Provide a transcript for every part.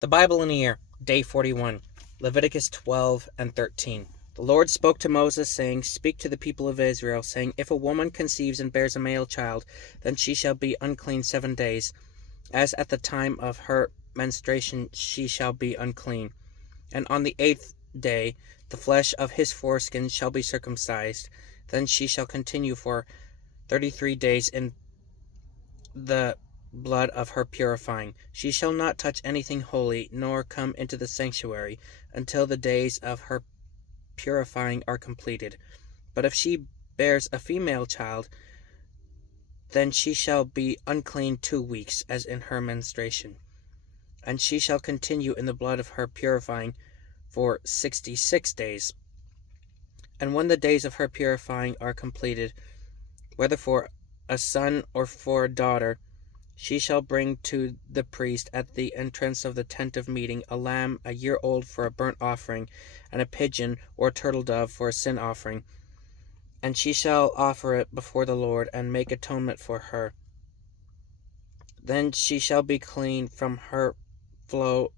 The Bible in a Year, Day 41, Leviticus 12 and 13. The Lord spoke to Moses, saying, Speak to the people of Israel, saying, If a woman conceives and bears a male child, then she shall be unclean 7 days. As at the time of her menstruation she shall be unclean. And on the 8th day the flesh of his foreskin shall be circumcised. Then she shall continue for 33 days in the blood of her purifying. She shall not touch anything holy, nor come into the sanctuary, until the days of her purifying are completed. But if she bears a female child, then she shall be unclean 2 weeks, as in her menstruation. And she shall continue in the blood of her purifying for 66 days. And when the days of her purifying are completed, whether for a son or for a daughter, she shall bring to the priest at the entrance of the tent of meeting a lamb a year old for a burnt offering, and a pigeon or turtle dove for a sin offering. And she shall offer it before the Lord, and make atonement for her. Then she shall be clean from her flow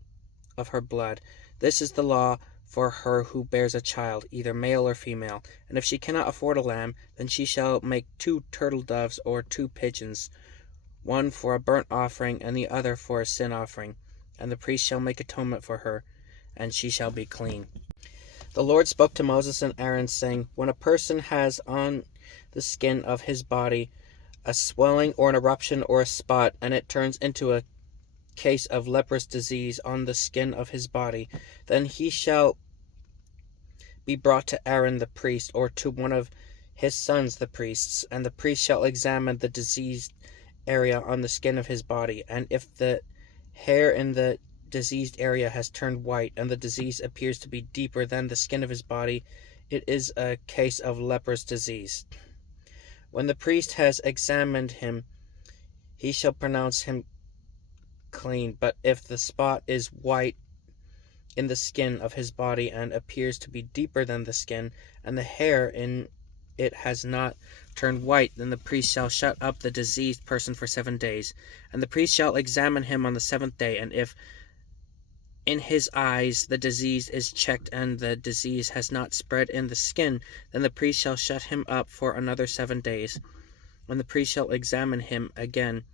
of her blood. This is the law for her who bears a child, either male or female. And if she cannot afford a lamb, then she shall make 2 turtle doves or 2 pigeons, one for a burnt offering and the other for a sin offering. And the priest shall make atonement for her, and she shall be clean. The Lord spoke to Moses and Aaron, saying, When a person has on the skin of his body a swelling or an eruption or a spot, and it turns into a case of leprous disease on the skin of his body, then he shall be brought to Aaron the priest, or to one of his sons the priests, and the priest shall examine the diseased area on the skin of his body. And if the hair in the diseased area has turned white, and the disease appears to be deeper than the skin of his body, it is a case of leprous disease. When the priest has examined him, he shall pronounce him clean. But if the spot is white in the skin of his body, and appears to be deeper than the skin, and the hair in it has not turned white, then the priest shall shut up the diseased person for 7 days. And the priest shall examine him on the 7th day, and if in his eyes the disease is checked, and the disease has not spread in the skin, then the priest shall shut him up for another 7 days. And the priest shall examine him again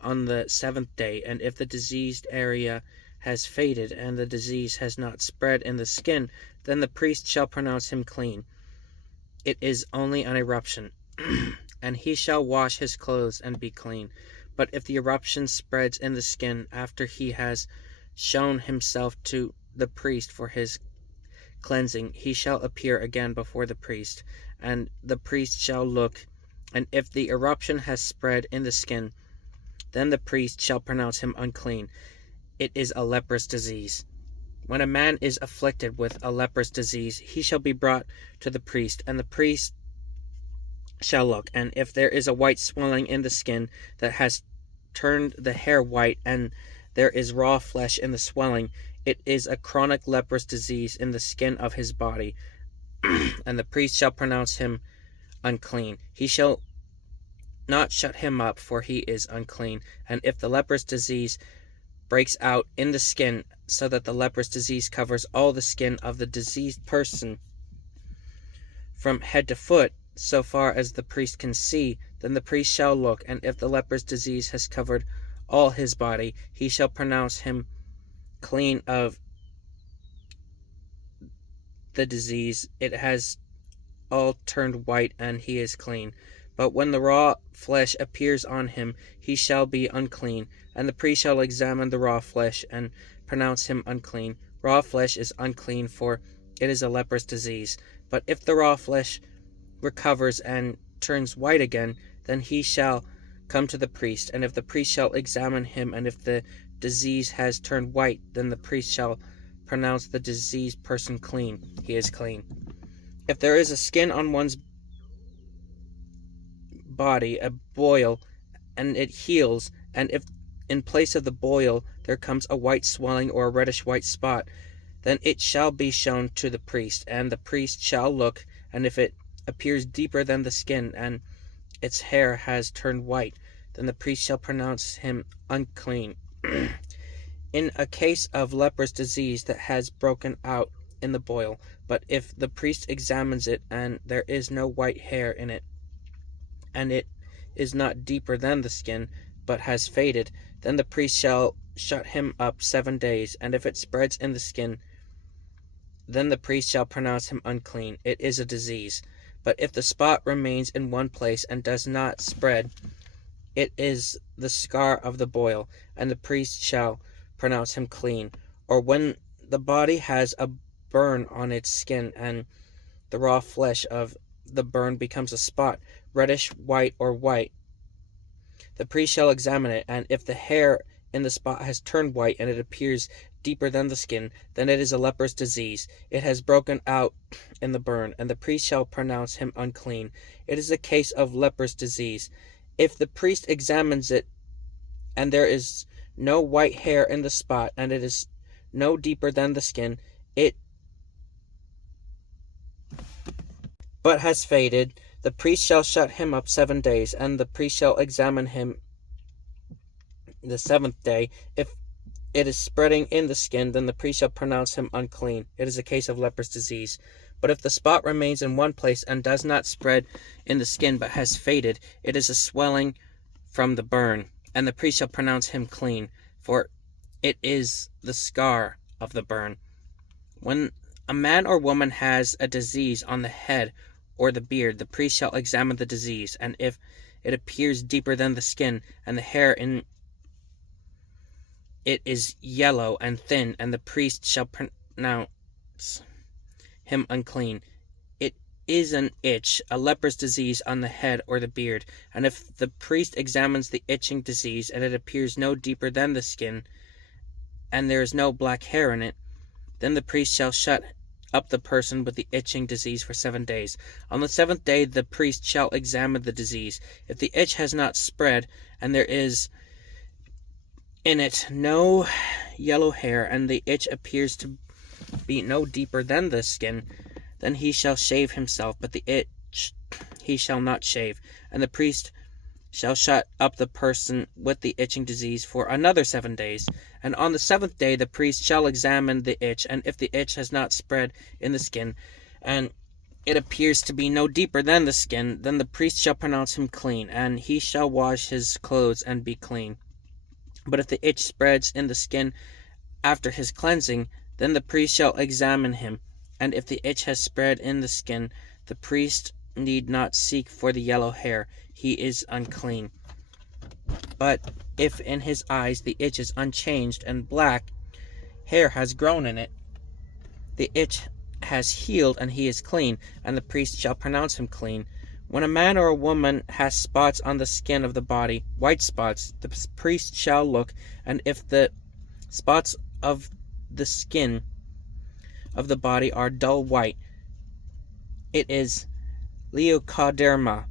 on the 7th day, and if the diseased area has faded, and the disease has not spread in the skin, then the priest shall pronounce him clean. It is only an eruption, and he shall wash his clothes and be clean. But if the eruption spreads in the skin after he has shown himself to the priest for his cleansing, he shall appear again before the priest, and the priest shall look, and if the eruption has spread in the skin, then the priest shall pronounce him unclean. It is a leprous disease. When a man is afflicted with a leprous disease, he shall be brought to the priest, and the priest shall look, and if there is a white swelling in the skin that has turned the hair white, and there is raw flesh in the swelling, it is a chronic leprous disease in the skin of his body, and the priest shall pronounce him unclean. He shall not shut him up, for he is unclean. And if the leprous disease breaks out in the skin, so that the leprous disease covers all the skin of the diseased person from head to foot, so far as the priest can see, then the priest shall look, and if the leprous disease has covered all his body, he shall pronounce him clean of the disease. It has all turned white, and he is clean. But when the raw flesh appears on him, he shall be unclean, and the priest shall examine the raw flesh and pronounce him unclean. Raw flesh is unclean, for it is a leprous disease. But if the raw flesh recovers and turns white again, then he shall come to the priest, and if the priest shall examine him, and if the disease has turned white, then the priest shall pronounce the diseased person clean. He is clean. If there is a skin on one's body, a boil, and it heals, and if in place of the boil there comes a white swelling or a reddish white spot, then it shall be shown to the priest, and the priest shall look, and if it appears deeper than the skin, and its hair has turned white, then the priest shall pronounce him unclean. in a case of leprous disease that has broken out in the boil. But if the priest examines it, and there is no white hair in it, and it is not deeper than the skin, but has faded, then the priest shall shut him up 7 days, and if it spreads in the skin, then the priest shall pronounce him unclean. It is a disease. But if the spot remains in one place and does not spread, it is the scar of the boil, and the priest shall pronounce him clean. Or when the body has a burn on its skin, and the raw flesh of the burn becomes a spot, reddish, white, or white, the priest shall examine it, and if the hair in the spot has turned white, and it appears deeper than the skin, then it is a leprous disease. It has broken out in the burn, and the priest shall pronounce him unclean. It is a case of leprous disease. If the priest examines it, and there is no white hair in the spot, and it is no deeper than the skin, it but has faded, the priest shall shut him up 7 days, and the priest shall examine him the 7th day. If it is spreading in the skin, then the priest shall pronounce him unclean. It is a case of leprous disease. But if the spot remains in one place and does not spread in the skin, but has faded, it is a swelling from the burn, and the priest shall pronounce him clean, for it is the scar of the burn. When a man or woman has a disease on the head or the beard, the priest shall examine the disease, and if it appears deeper than the skin, and the hair in it is yellow and thin, and the priest shall pronounce him unclean. It is an itch, a leprous disease on the head or the beard, and if the priest examines the itching disease, and it appears no deeper than the skin, and there is no black hair in it, then the priest shall shut up the person with the itching disease for 7 days. On the 7th day the priest shall examine the disease. If the itch has not spread, and there is in it no yellow hair, and the itch appears to be no deeper than the skin, then he shall shave himself, but the itch he shall not shave, and the priest shall shut up the person with the itching disease for another 7 days. And on the 7th day the priest shall examine the itch, and if the itch has not spread in the skin, and it appears to be no deeper than the skin, then the priest shall pronounce him clean, and he shall wash his clothes and be clean. But if the itch spreads in the skin after his cleansing, then the priest shall examine him, and if the itch has spread in the skin, the priest need not seek for the yellow hair, he is unclean. But if in his eyes the itch is unchanged, and black hair has grown in it, the itch has healed, and he is clean, and the priest shall pronounce him clean. When a man or a woman has spots on the skin of the body, white spots, the priest shall look, and if the spots of the skin of the body are dull white, it is leukoderma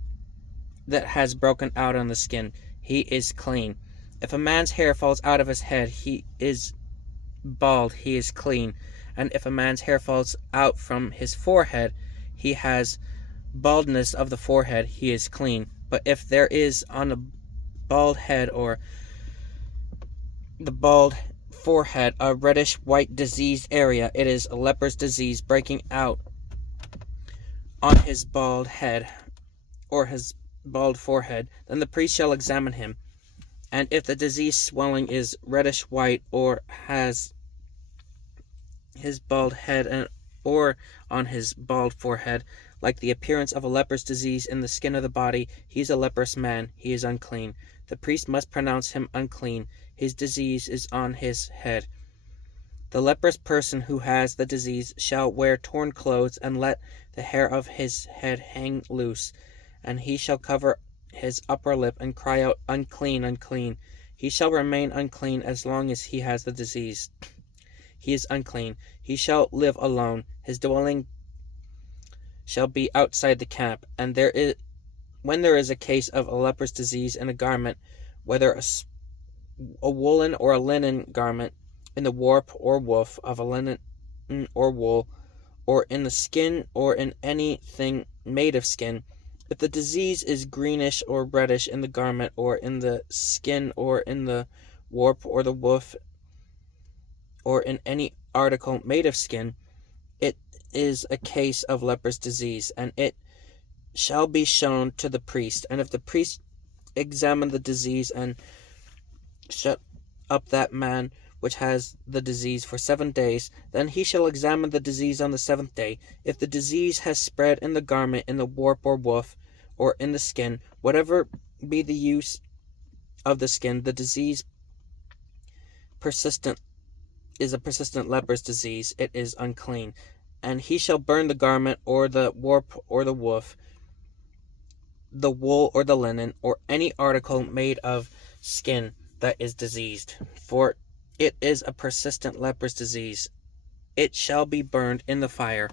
that has broken out on the skin. He is clean. If a man's hair falls out of his head, he is bald, he is clean. And if a man's hair falls out from his forehead, he has baldness of the forehead, he is clean. But if there is on a bald head or the bald forehead a reddish white diseased area, it is a leprous disease breaking out on his bald head or his bald forehead. Then the priest shall examine him, and if the disease swelling is reddish white, or has his bald head or on his bald forehead, like the appearance of a leprous disease in the skin of the body, he is a leprous man, he is unclean. The priest must pronounce him unclean. His disease is on his head. The leprous person who has the disease shall wear torn clothes, and let the hair of his head hang loose, and he shall cover his upper lip and cry out, unclean, unclean. He shall remain unclean as long as he has the disease. He is unclean. He shall live alone. His dwelling shall be outside the camp. And when there is a case of a leprous disease in a garment, whether a woolen or a linen garment, in the warp or woof of a linen or wool, or in the skin, or in anything made of skin, if the disease is greenish or reddish in the garment, or in the skin, or in the warp or the woof, or in any article made of skin, it is a case of leprous disease, and it shall be shown to the priest. And if the priest examine the disease and shut up that man which has the disease for 7 days, then he shall examine the disease on the 7th day. If the disease has spread in the garment, in the warp or woof, or in the skin, whatever be the use of the skin, the disease is a persistent leprous disease, it is unclean. And he shall burn the garment, or the warp, or the woof, the wool, or the linen, or any article made of skin that is diseased, for it is a persistent leprous disease. It shall be burned in the fire.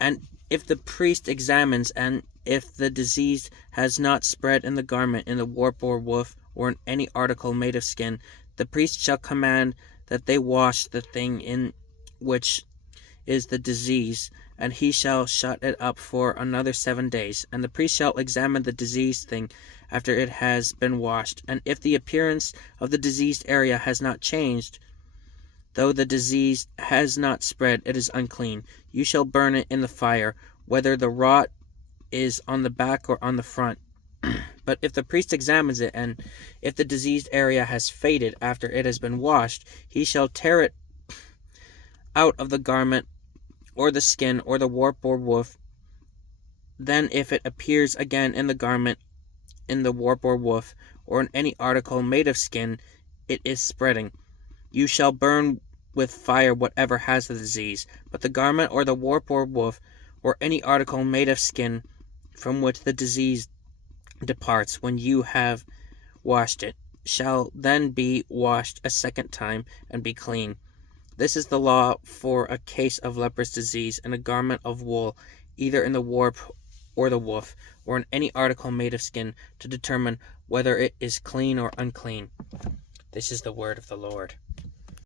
And if the priest examines, and if the disease has not spread in the garment, in the warp or woof, or in any article made of skin, the priest shall command that they wash the thing in which is the disease, and he shall shut it up for another 7 days. And the priest shall examine the diseased thing after it has been washed. And if the appearance of the diseased area has not changed, though the disease has not spread, it is unclean. You shall burn it in the fire, whether the rot is on the back or on the front. But if the priest examines it, and if the diseased area has faded after it has been washed, he shall tear it out of the garment, or the skin, or the warp or woof. Then if it appears again in the garment, in the warp or woof, or in any article made of skin, it is spreading. You shall burn with fire whatever has the disease. But the garment, or the warp or woof, or any article made of skin from which the disease departs when you have washed it, shall then be washed a second time, and be clean. This is the law for a case of leprous disease in a garment of wool, either in the warp or the woof, or in any article made of skin, to determine whether it is clean or unclean. This is the word of the Lord.